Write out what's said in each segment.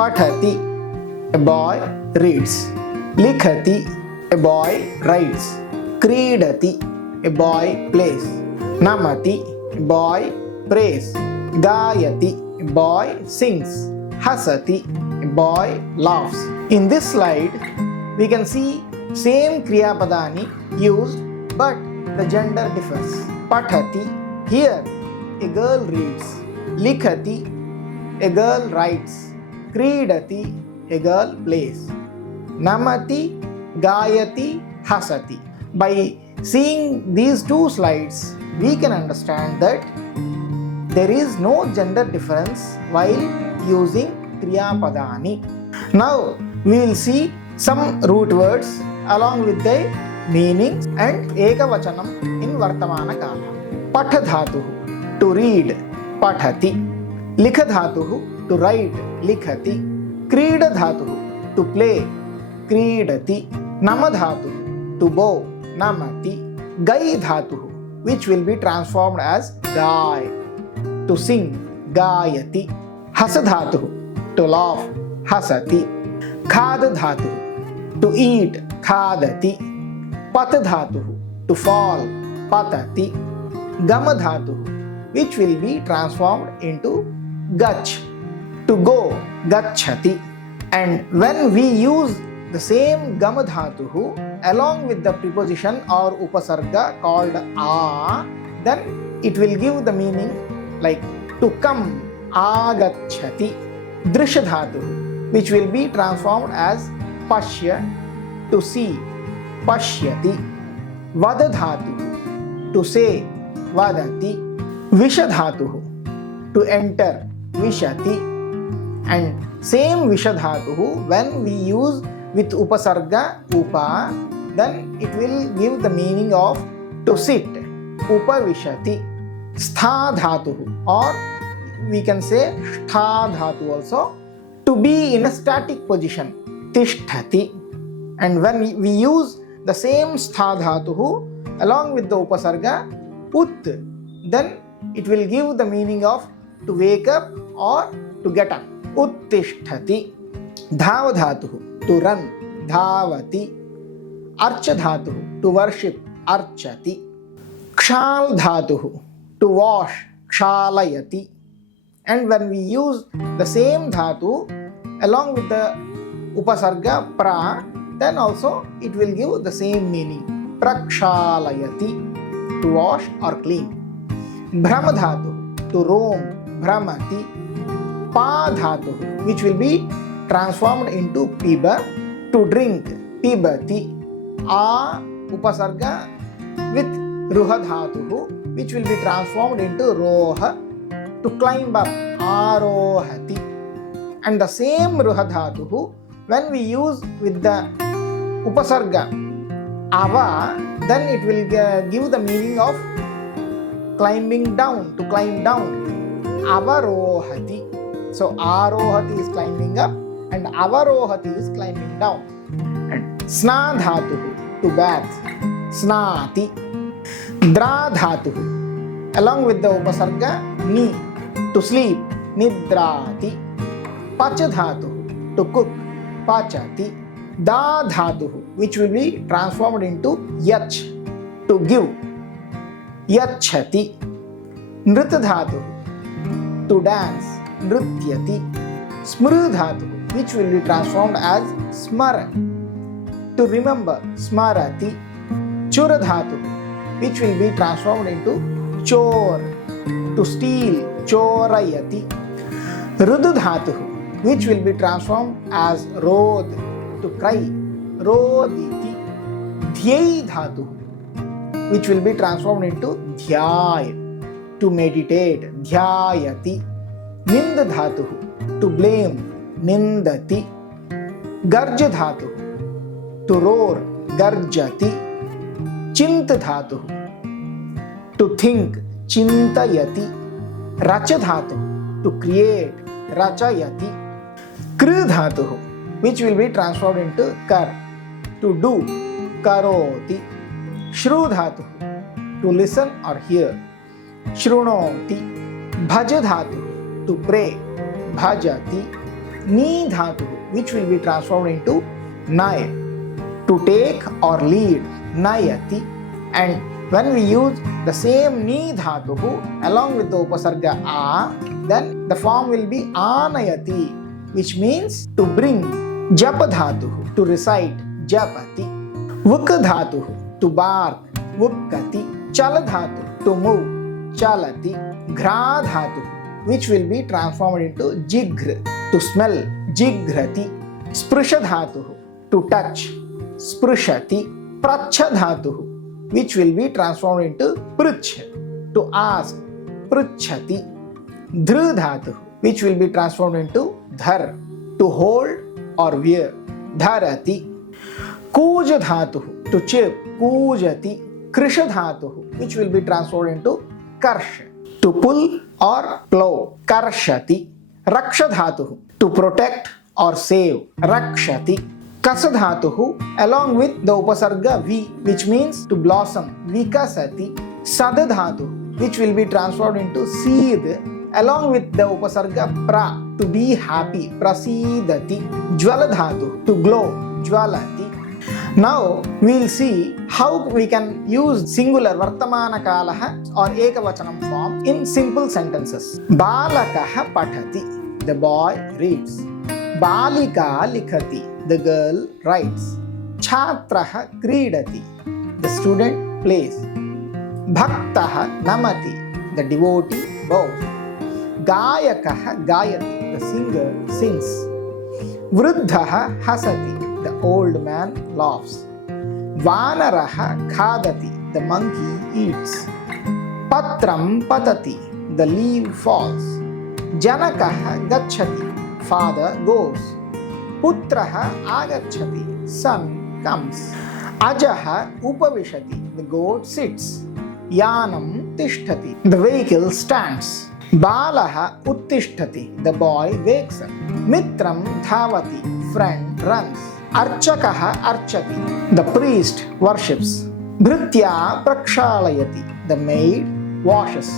Pathati, a boy reads. Likhati, a boy writes. Kridati, a boy plays. Namati, a boy prays. Gayati, a boy sings. Hasati, a boy laughs. In this slide, we can see same Kriya Padani used, but the gender differs. Pathati, here a girl reads. Likhati, a girl writes. Kridati, a girl plays. Namati, Gayati, Hasati. By seeing these two slides, we can understand that there is no gender difference while using Kriya Padani. Now we will see some root words along with their meanings and Ekavachanam in Vartamana Kala. Patha dhatu, to read, pathati. Likha dhatu, to write, likhati. Krida dhatu, to play, kridati. Nama dhatu, to bow, namati. Gai dhatu, which will be transformed as gai, to sing, gayati. Hasa dhatu, to laugh, hasati. Khad dhatu, to eat, khadati. Pat dhatu, to fall, patati. Gama dhatu, which will be transformed into gach, to go, gachati. And when we use the same gama dhatu along with the preposition or upasarga called a, then it will give the meaning like to come, agachati. Drisha dhatu, which will be transformed as pashya, to see, pashyati. Vada dhatu, to say, vadati. Visha dhatu, to enter, vishati. And same visha dhatu when we use with upasarga, upa, then it will give the meaning of to sit, upavishati. Stha dhatu, or we can say shtha dhatu also, to be in a static position, tishthati. And when we use the same stha dhatu along with the upasarga, ut, then it will give the meaning of to wake up or to get up, uttisthati. Dhava dhatu, to run, dhavati. Archa dhatu, to worship, archati. Kshal dhatu, to wash, kshalayati. And when we use the same dhatu along with the upasarga pra, then also it will give the same meaning, prakshalayati, to wash or clean. Brahma dhatu, to roam, brahmati. Pa dhatu, which will be transformed into piba, to drink, pibati. A upasarga with ruha dhatu, which will be transformed into roha, to climb up, arohati. And the same ruha dhatu when we use with the upasarga ava, then it will give the meaning of climbing down, to climb down, avarohati. So arohati is climbing up and avarohati is climbing down. And sna dhatu, to bath, snati. Dra dhatu, along with the upasarga ni, to sleep, nidrati. Pacha dhatu, to cook, pachati. Da dhatu, which will be transformed into yach, to give, yachati. Nrit dhatu, to dance, nrityati. Smru dhatu, which will be transformed as smara, to remember, smarati. Chura dhatu, which will be transformed into chor, to steal, chorayati. Rudu dhatu, which will be transformed as rod, to cry, roditi. Dhyai dhatu, which will be transformed into dhyay, to meditate, dhyayati. Nind dhatu, to blame, nindati. Garja dhatu, to roar, garjati. Chint dhatu, to think, chintayati. Racha dhatu, to create, rachayati. Kru dhatu, which will be transformed into kar, to do, karoti. Shru dhatu, to listen or hear, shrunoti. Bhaja dhatu, to pray, bhajati. ni dhatu, which will be transformed into nay. To take or lead, nayati. And when we use the same ni dhatu along with the upasarga a, then the form will be anayati, which means to bring. Jap dhatu, to recite, japati. Vuk dhatu, to bark, vukkati. Chal dhatu, to move, chalati. Ghra dhatu, which will be transformed into jighr, to smell, jighrati. Sprusha dhatu, to touch, sprushati. Pracha dhatu, which will be transformed into pruch, to ask, pruchati. Dhru dhatu, which will be transformed into dhar, to hold or wear, dharati. Kuj dhatu, to chirp, kujati. Krisha dhatu, which will be transformed into karsh, to pull or plow, karshati. Raksha dhatu, to protect or save, rakshati. Kasa dhatu, along with the upasarga vi, which means to blossom, vikasati. Sad dhatu, which will be transformed into seed, along with the upasarga pra, to be happy, prasidati. Jwala dhatu, to glow, jwalati. Now we will see how we can use singular vartamana kalaha or ekavachanam form in simple sentences. Balakaha pathati, the boy reads. Balika likhati, the girl writes. Chhatraha kridati, the student plays. Bhaktaha namati, the devotee bows. Gayakaha gayati, the singer sings. Vruddhaha hasati, the old man laughs. Vanaraha khadati, the monkey eats. Patram patati, the leaf falls. Janakaha gacchati, father goes. Putraha agacchati, son comes. Ajaha upavishati, the goat sits. Yanam tishtati, the vehicle stands. Balaha uttishtati, the boy wakes up. Mitram dhavati, friend runs. Archakaha archati, the priest worships. Bhritya prakshalayati, the maid washes.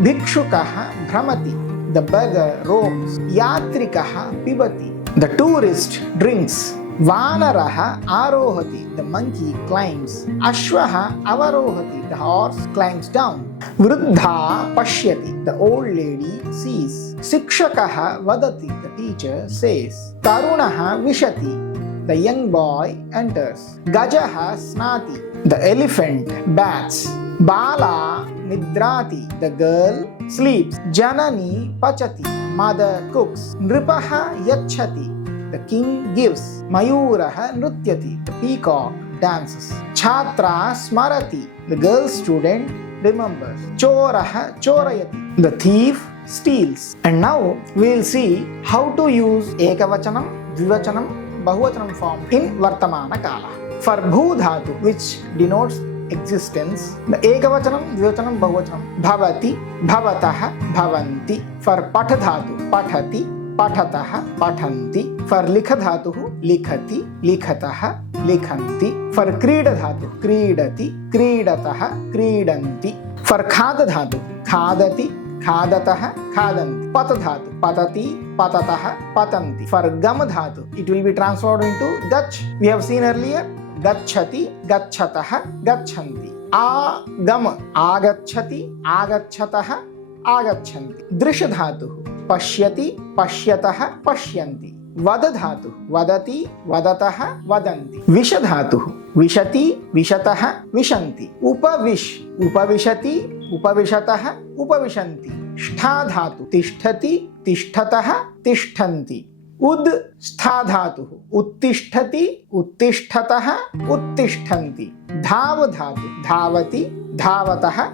Bhikshukaha bhramati, the beggar roams. Yatrikaha pibati, the tourist drinks. Vanaraha arohati, the monkey climbs. Ashwaha avarohati, the horse climbs down. Vruddha pashyati, the old lady sees. Sikshakaha vadati, the teacher says. Tarunaha vishati, the young boy enters. Gajaha snati, the elephant bats. Bala nidrati, the girl sleeps. Janani pachati, mother cooks. Nripaha yachati, the king gives. Mayuraha nrutyati, the peacock dances. Chhatra smarati, the girl student remembers. Choraha chorayati, the thief steals. And now we will see how to use ekavachanam, dvivachanam, bahuvachanam form in vartamana kala. For bhu dhatu, which denotes existence, the ekavachanam, dvivachanam, bahuvachanam, bhavati, bhavataha, bhavanti. For patha dhatu, pathati, patataha, pathanti. For likha dhatu, likhati, likhataha, likhanti. For krida dhatu, kridati, kridataha, kridanti. For khada dhatu, khadati, khadataha, khadanti. Pata dhatu, patati, patataha, patanti. For gama dhatu, it will be transformed into gach. We have seen earlier, gacchati, gacchataha, gacchanti. Agama, agacchati, agacchataha, agachanti. Drisha dhatu, pashyati, pashyataha, pashyanti. Vada dhatu, vadati, vadataha, vadanti. Visha dhatu, vishati, vishataha, vishanti. Upavish, upavishati, upavishataha, upavishanti. Shtha dhatu, tishtati, tishtataha, tishtanti. Ud stha dhatu, uttishtati, uttishtataha, uttishtanti. Dhav dhatu, dhavati, dhavataha,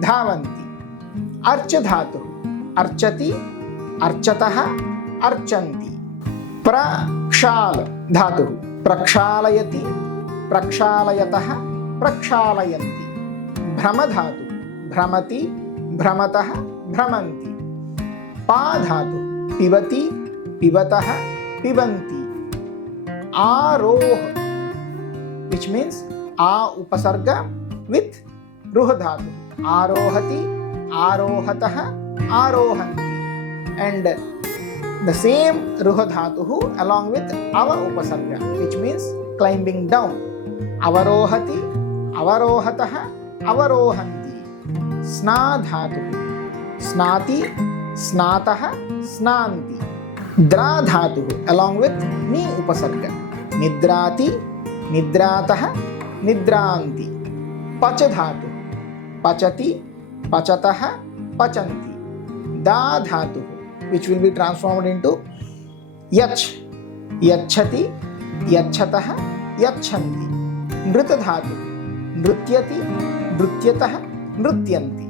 dhavanti. Archa dhatu, archati, archataha, archanti. Prakshal dhatu, prakshalayati, prakshalayataha, prakshalayanti. Bhrama dhatu, bhramati, bhramataha, bhramanti. Pa dhatu, pibati, pibataha, pibanti. Aroha, which means a upasarga with ruha dhatu. Arohati, arohataha, arohanti. And the same ruh dhatuh along with ava upasarga, which means climbing down. Avarohati, avarohatah, avarohanti. Sna dhatuh, snati, snatah, snanti. Dra dhatuh along with ni upasarga. Nidrati, nidratah, nidranti. Pach dhatuh, pachati, pachatah, pachanti. Da dhatuh, which will be transformed into yach, yachati, yachatah, yachanti. Nrit dhatuh, nrityati, nrityatah, nrityanti.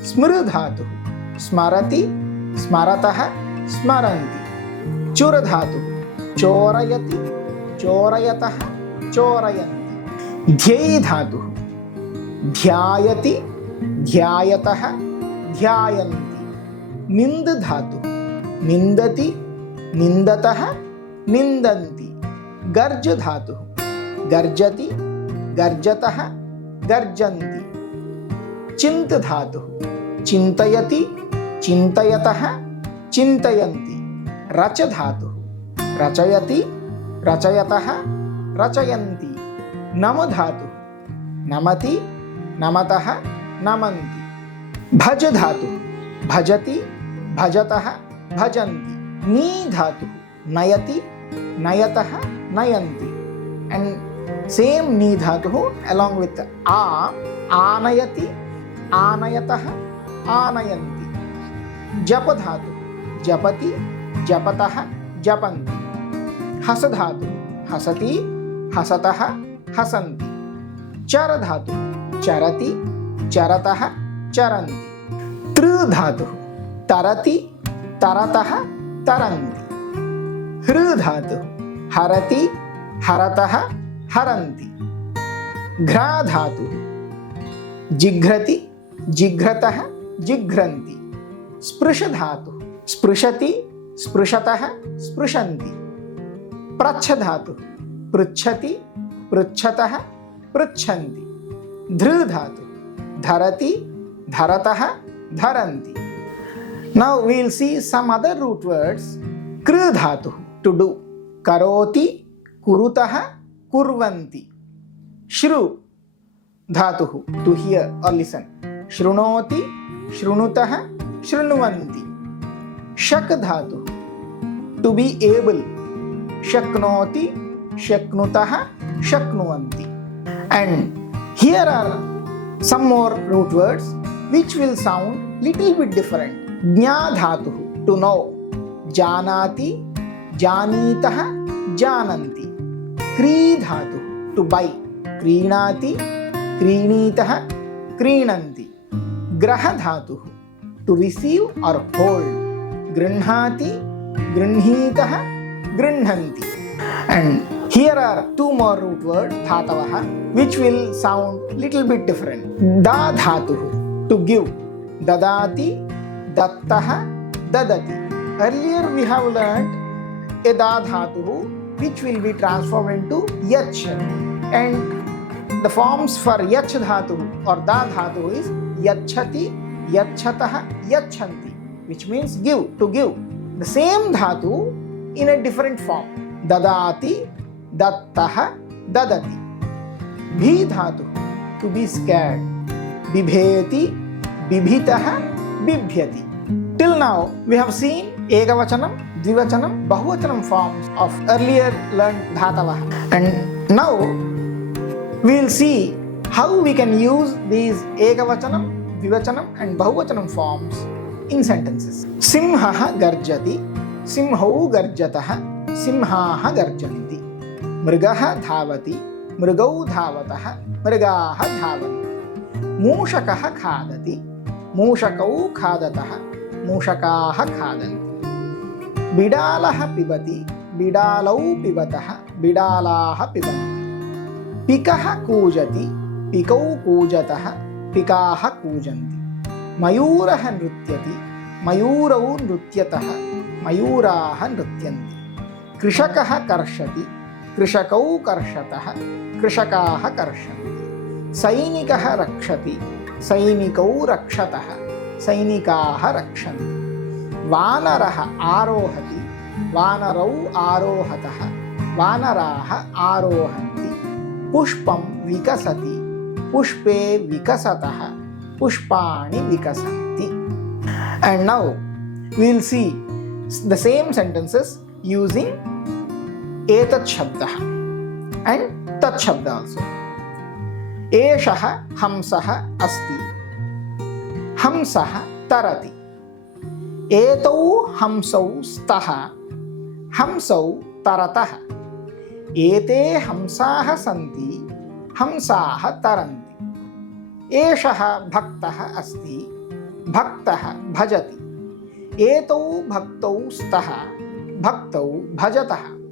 Smr dhatuh, smarati, smaratah, smaranti. Chur dhatuh, chorayati, chorayatah, chorayanti. Dhyay dhatuh, dhyayati, dhyayatah, dhyayanti. Nind dhatuh, nindati, nindatah, nindanti. Garj dhatuh, garjati, garjatah, garjanti. Chint dhatuh, chintayati, chintayatah, chintayanti. Rach dhatuh, rachayati, rachayatah, rachayanti. Nam dhatuh, namati, namatah, namanti. Bhaj dhatuh, bhajati, bhajatah, bhajanti. Ni dhatuh, nayati, nayatah, nayanti. And same ni dhatuh along with anayati, anayatah, anayanti. Jap dhatuh, japati, japatah, japanti. Has dhatuh, hasati, hasatah, hasanti. Char dhatuh, charati, charatah, charanti. Tr dhatuh, tarati, taratah, taranti. Hr dhatuh, harati, haratah, haranti. Ghra dhatuh, jighrati, jigratah, jigranti. Sprush dhatuh, sprushati, sprushatah, sprushanti. Prach dhatuh, pruchhati, pruchhatah, pruchanti. Dhr dhatuh, dharati, dharatah, dharanti. Now we will see some other root words. Kr dhatuh, to do. Karoti, kurutah, kurvanti. Shru dhatuh, to hear or listen. Shrunoti, shrunutah, shrunvanti. Shak dhatuh, to be able. Shaknoti, shaknutah, shaknuvanti. And here are some more root words which will sound little bit different. Jna dhatuh, to know. Janati, janitah, jananti. Kri dhatuh, to buy. Krinati, krinitah, krinanti. Graha dhatuh, to receive or hold. Grinhati, grinhitah, grinhanti. And here are two more root words, dhatavah, which will sound little bit different. Da dhatuh, to give. Dadati, dattah, dadati. Earlier we have learned a da dhatuh, which will be transformed into yach. And the forms for yach dhatuh or da dhatuh is yachati, yachatah, yachanti, which means give, to give. The same dhatu in a different form. Dadati, dattah, dadati. Bhi dhatu, to be scared. Bibheti, bibhitah, bibhyati. Till now we have seen ekavachanam, dvivachanam, bahuvachanam forms of earlier learned dhatavah. And now we will see how we can use these ekavachanam, dvivachanam and bahuvachanam forms in sentences. Simhah garjati, simhau garjatah, simhaah garjanti. Mrgah dhavati, mrgau dhavatah, mrgaah dhavanti. Mushakah khadati, mushakau khadatah, mushakaah khadanti. Bidalah pibati, bidalau pibatah, bidalaah pibanti. Pikah kujati, pikau kujatah, pikaah kujanti. Mayurah nrutyati, mayurau nrutyatah, mayuraah nrutyanti. Krishakah karshati, krishakau karshatah, krishakaah karshanti. Sainikah rakshati, sainikau rakshatah, sainikaah rakshanti. वानरः आरोहति, वानरौ आरोहतः, वानराः आरोहन्ति। पुष्पं विकसति, पुष्पे विकसतः, पुष्पाणि विकसन्ति. And now we will see the same sentences using etat shabdah and tat shabda also. एषः हंसः अस्ति, हंसः तरति. एतौ हंसौ स्तः, हंसौ तरतः. एते हंसाः सन्ति, हंसाः तरन्ति. एषः भक्तः अस्ति, भक्तः भजति. एतौ भक्तौ स्तः, भक्तौ भजतः.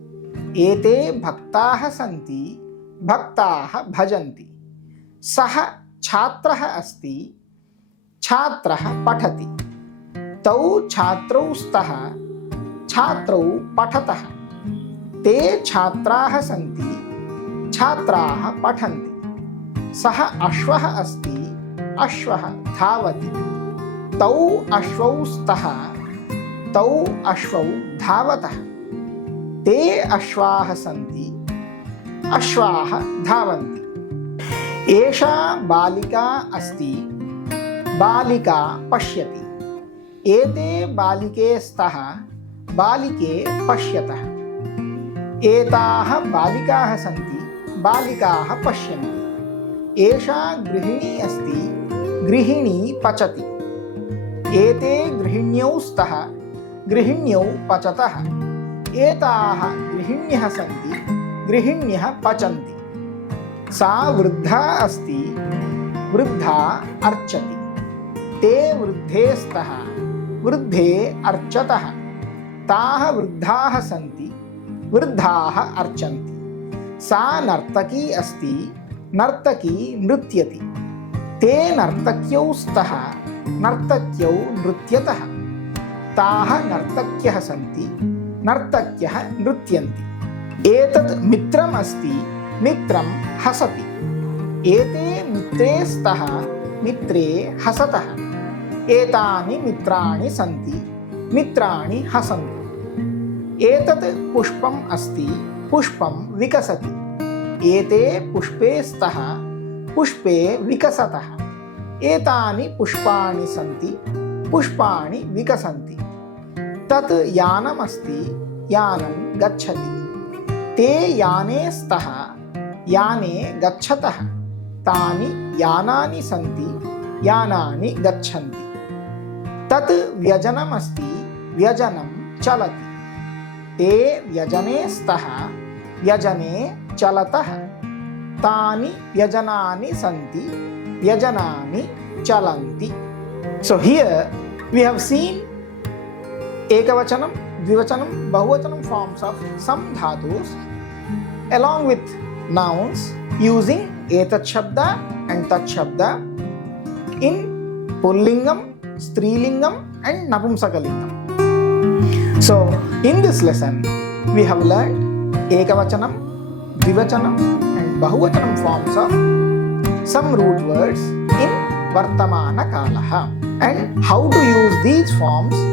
एते भक्ताः सन्ति, भक्ताः भजन्ति. सः छात्रः अस्ति, छात्रः पठति. तौ छात्रौ स्तः, छात्रौ पठतः. ते छात्राः सन्ति, छात्राः पठन्ति. सः अश्वः अस्ति, अश्वः धावति. तौ अश्वौ स्तः, तौ अश्वौ धावतः. ते अश्वाः सन्ति, अश्वाः धावन्ति. एषा बालिका अस्ति, बालिका पश्यति. एते बालिके स्तः, बालिके पश्यतः. एताः बालिकाः सन्ति, बालिकाः पश्यन्ति. एषा गृहिणी अस्ति, गृहिणी पचति. एते गृहिण्यौ स्तः, गृहिण्यौ पचतः. एताः गृहिण्यः सन्ति, गृहिण्यः पचन्ति. सा वृद्धा अस्ति, वृद्धा अर्चति. ते वृद्धे स्तः, वृद्धे अर्चतः. ताः वृद्धाः सन्ति, वृद्धाः अर्चन्ति. सा नर्तकी अस्ति, नर्तकी नृत्यति. ते नर्तक्यौ स्तः, नर्तक्यौ नृत्यतः. ताः नर्तक्यः सन्ति, नर्तक्यः नृत्यन्ति. एतत् मित्रम् अस्ति, मित्रं हसति. एते मित्रे स्तः, मित्रे हसतः. एतानि मित्राणि सन्ति, मित्राणि हसन्ति. एतत् पुष्पम् अस्ति, पुष्पं विकसति. एते पुष्पे स्तः, पुष्पे विकसतः. एतानि पुष्पाणि सन्ति, पुष्पाणि विकसन्ति. तत् यानमस्ति, यानं गच्छति. ते याने स्तः, याने गच्छतः. तानि यानानि सन्ति, यानानि गच्छन्ति. तत् व्यजनमस्ति, व्यजनं चलति. ते व्यजने स्तः, व्यजने चलतः. तानि व्यजनानि सन्ति, व्यजनानि चलन्ति. So here we have seen ekavachanam, dvivachanam, bahuvachanam forms of some dhatus along with nouns using etat shabda and tat shabda in pullingam, strilingam and napumsakalingam. So in this lesson we have learned ekavachanam, dvivachanam and bahuvachanam forms of some root words in vartamana kalaha and how to use these forms